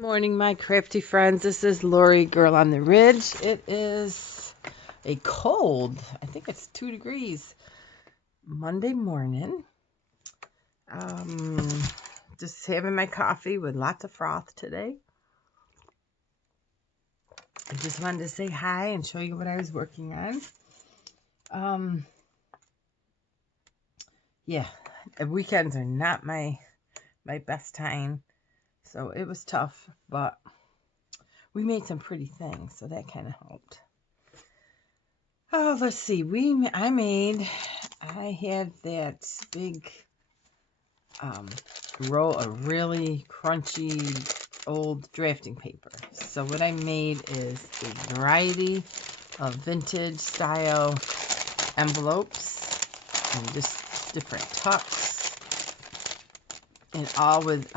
Morning, my crafty friends. This is Lori, Girl on the Ridge. It is a cold, I think it's 2 degrees, Monday morning. Um, just having my coffee with lots of froth today. I just wanted to say hi and show you what I was working on. Yeah, weekends are not my best time, so it was tough, but we made some pretty things, so that kind of helped. Oh, let's see. I had that big roll of really crunchy old drafting paper. So what I made is a variety of vintage style envelopes and just different tucks, and all with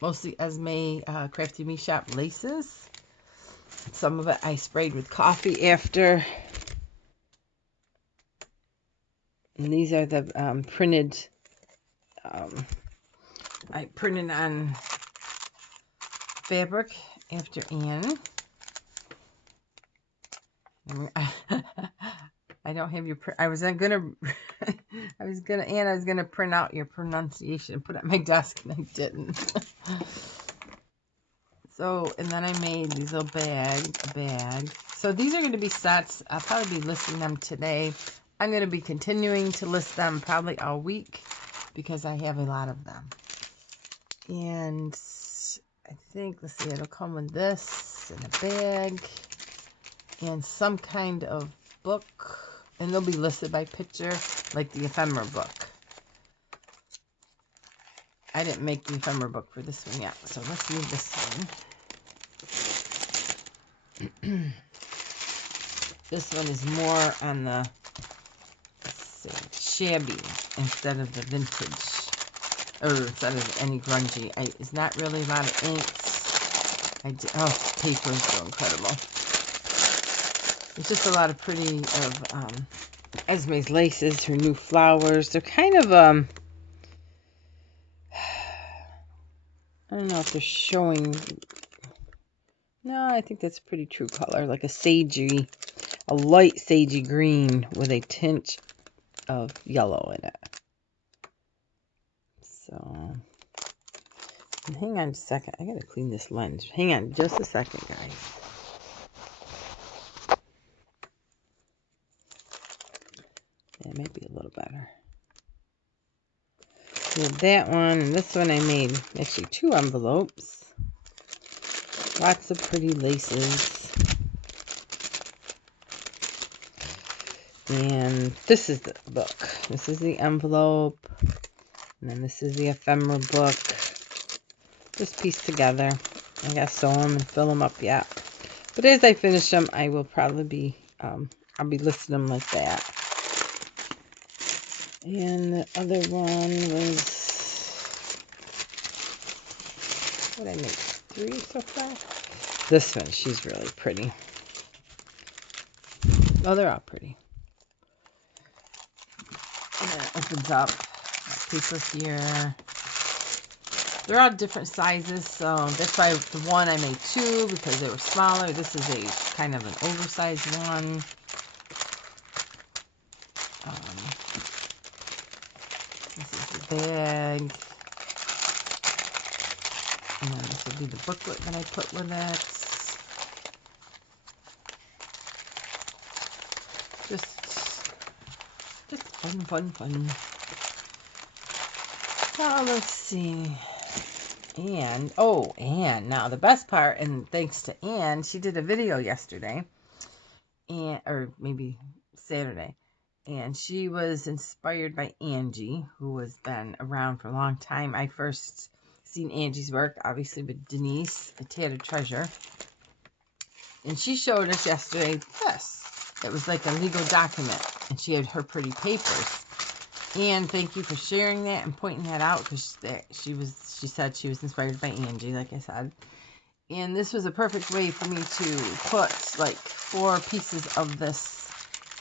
mostly Esme Crafty Me Shop laces. Some of it I sprayed with coffee after. And these are the printed, I printed on fabric after Anne. I don't have your, I was gonna print out your pronunciation and put it on my desk, and I didn't. So, and then I made these little bag. So these are going to be sets. I'll probably be listing them today. I'm going to be continuing to list them probably all week because I have a lot of them. And I think, let's see, it'll come with this in a bag and some kind of book. And they'll be listed by picture, like the ephemera book. I didn't make the ephemera book for this one yet, so let's leave this one. This one is more on the, let's see, shabby instead of the vintage, or instead of any grungy. It's not really a lot of inks. Oh, paper is so incredible. It's just a lot of pretty of Esme's laces, her new flowers. They're kind of I don't know if they're showing. No, I think that's a pretty true color, like a light sagey green with a tint of yellow in it. So, hang on a second. I gotta clean this lens. Hang on just a second, guys. That might be a little better. So that one and this one I made actually 2 envelopes. Lots of pretty laces. And this is the book. This is the envelope. And then this is the ephemera book. Just pieced together. I gotta sew them and fill them up yet. But as I finish them, I will probably be, I'll be listing them like that. And the other one was, what did I make? 3 so far? This one, she's really pretty. Oh, they're all pretty. And then it opens up. Paper here. They're all different sizes, so that's why the one I made 2 because they were smaller. This is a kind of an oversized one. This is the bag. And then this will be the booklet that I put with it. Just fun. Now let's see. And now the best part, and thanks to Anne, she did a video yesterday, or maybe Saturday, and she was inspired by Angie, who has been around for a long time. I first seen Angie's work, obviously, with Denise, a Tattered Treasure, and she showed us yesterday this. It was like a legal document, and she had her pretty papers. And thank you for sharing that and pointing that out, because she said she was inspired by Angie, like I said. And this was a perfect way for me to put like 4 pieces of this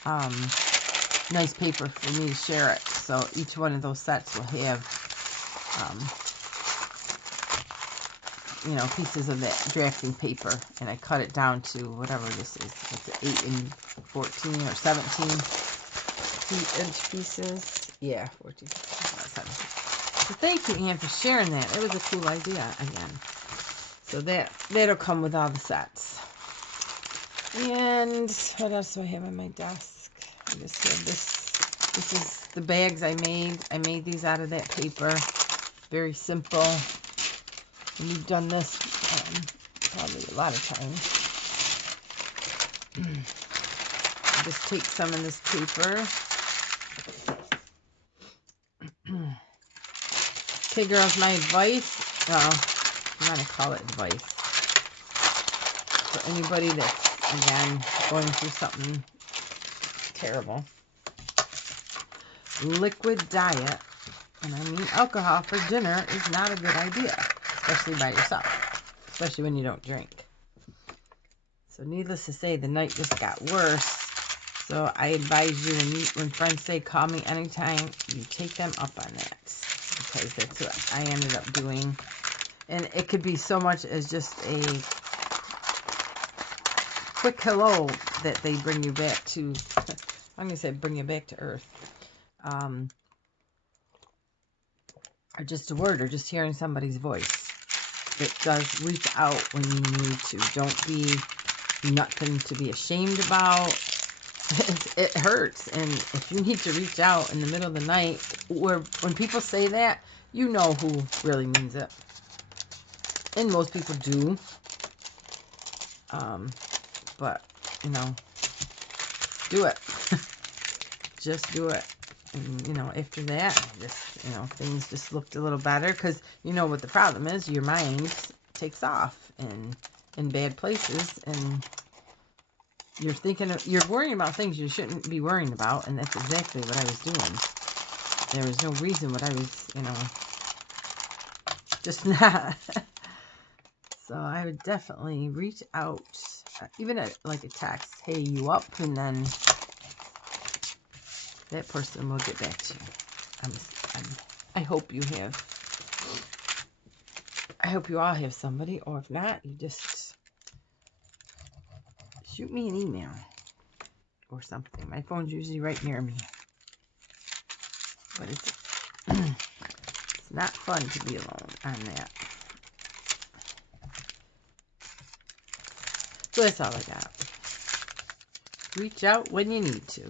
nice paper for me to share it. So each one of those sets will have you know, pieces of that drafting paper, and I cut it down to whatever this is. It's 8 and 14 or 17 inch pieces. Yeah, 14, 17. So thank you, Anne, for sharing that. It was a cool idea again. So that'll come with all the sets. And what else do I have on my desk? I just have this. This is the bags I made. I made these out of that paper. Very simple. And we've done this probably a lot of times. Just take some of this paper. Okay, girls, my advice, well, I'm going to call it advice. For anybody that's, again, going through something terrible. Liquid diet, and I mean alcohol for dinner, is not a good idea, especially by yourself, especially when you don't drink. So needless to say, the night just got worse. So I advise you, when friends say call me anytime, you take them up on that, because that's what I ended up doing. And it could be so much as just a quick hello that they bring you back to, I'm going to say bring you back to earth. Or just a word, or just hearing somebody's voice. It does reach out when you need to. Don't be nothing to be ashamed about. It hurts, and if you need to reach out in the middle of the night, or when people say that, you know who really means it. And most people do. But, you know, do it. Just do it. And, you know, after that, just, you know, things just looked a little better, because you know what the problem is. Your mind takes off in bad places, and you're you're worrying about things you shouldn't be worrying about, and that's exactly what I was doing. There was no reason what I was, you know, just not. So I would definitely reach out, even like a text, hey, you up? And then that person will get back to you. I hope you have. I hope you all have somebody, or if not, you just shoot me an email or something. My phone's usually right near me. But it's not fun to be alone on that. So that's all I got. Reach out when you need to.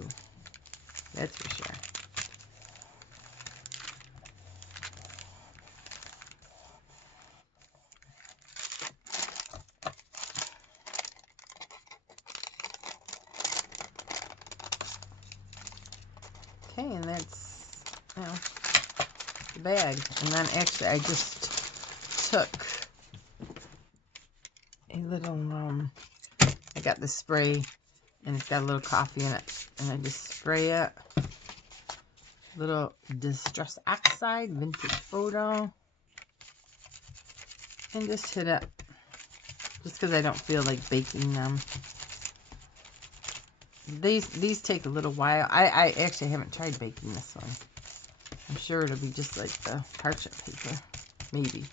That's for sure. Okay, and that's, you know, the bag. And then actually I just took a little, I got the spray, and it's got a little coffee in it. And I just spray it. Little Distress Oxide, Vintage Photo. And just hit it. Just because I don't feel like baking them. These take a little while. I actually haven't tried baking this one. I'm sure it'll be just like the parchment paper. Maybe.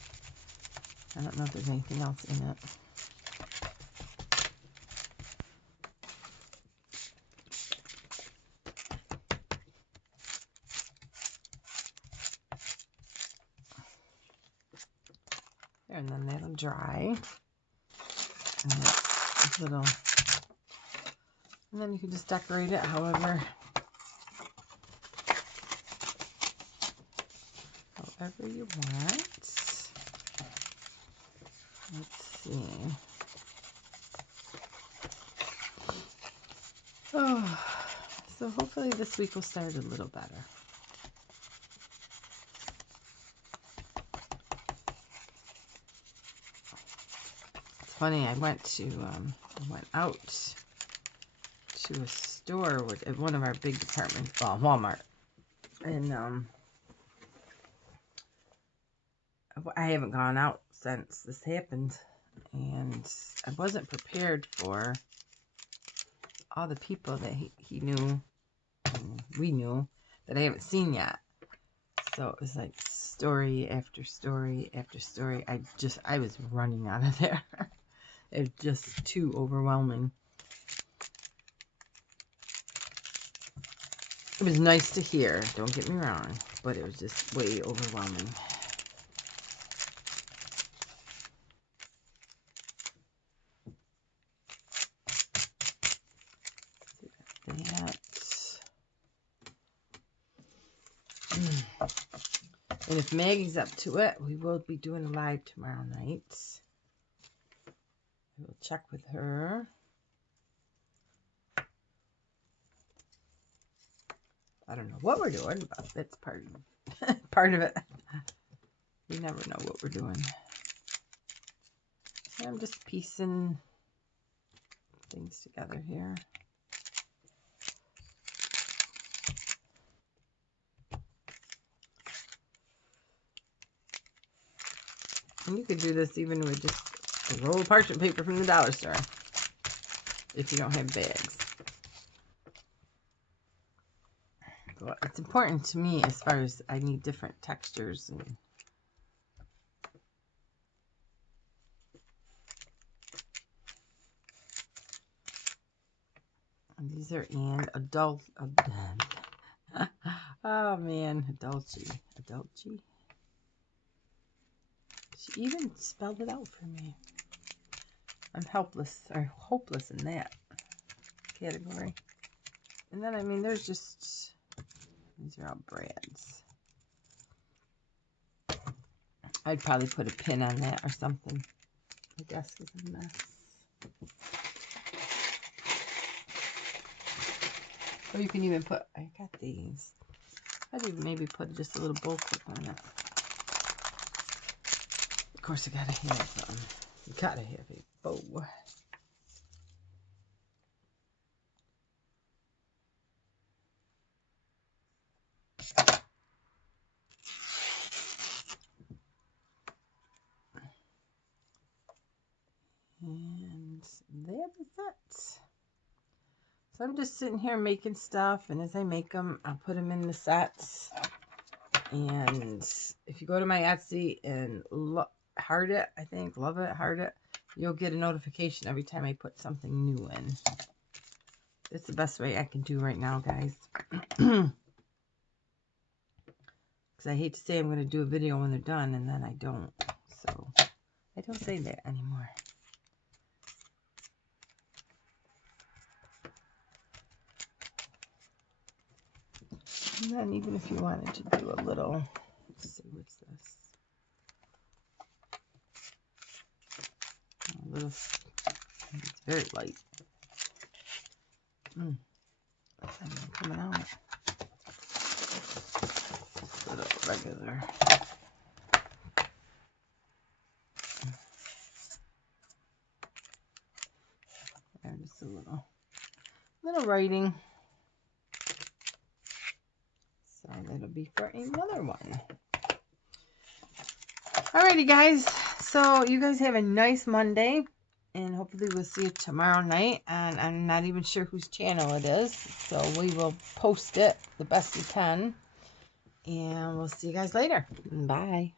I don't know if there's anything else in it. There, and then that'll dry. And that's a little... And then you can just decorate it however you want. Let's see. Oh, so hopefully this week will start a little better. It's funny, I went out to a store at one of our big departments, well, Walmart, and I haven't gone out since this happened, and I wasn't prepared for all the people that he knew, and we knew, that I haven't seen yet. So it was like story after story after story. I was running out of there. It's just too overwhelming. It was nice to hear, don't get me wrong, but it was just way overwhelming. That. And if Maggie's up to it, we will be doing a live tomorrow night. We'll check with her. I don't know what we're doing, but that's part of it. You never know what we're doing. I'm just piecing things together here. And you could do this even with just a roll of parchment paper from the dollar store if you don't have bags. But it's important to me as far as I need different textures. And these are adult. Oh man, Adulci. She even spelled it out for me. I'm hopeless in that category. And then, I mean, there's just, these are all brands. I'd probably put a pin on that or something. My desk is a mess. Or you can even put, I got these. I'd even maybe put just a little bow clip on it. Of course, you gotta have a bow. And that is it. So I'm just sitting here making stuff, and as I make them, I'll put them in the sets. And if you go to my Etsy and heart it, you'll get a notification every time I put something new in. It's the best way I can do right now, guys. Because I hate to say I'm going to do a video when they're done, and then I don't. So I don't say that anymore. And then even if you wanted to do a little, let's see, what's this? A little, it's very light. That's not even coming out. Just a little regular. And just a little writing. So that'll be for another one. Alrighty, guys. So you guys have a nice Monday. And hopefully we'll see you tomorrow night. And I'm not even sure whose channel it is. So we will post it the best we can. And we'll see you guys later. Bye.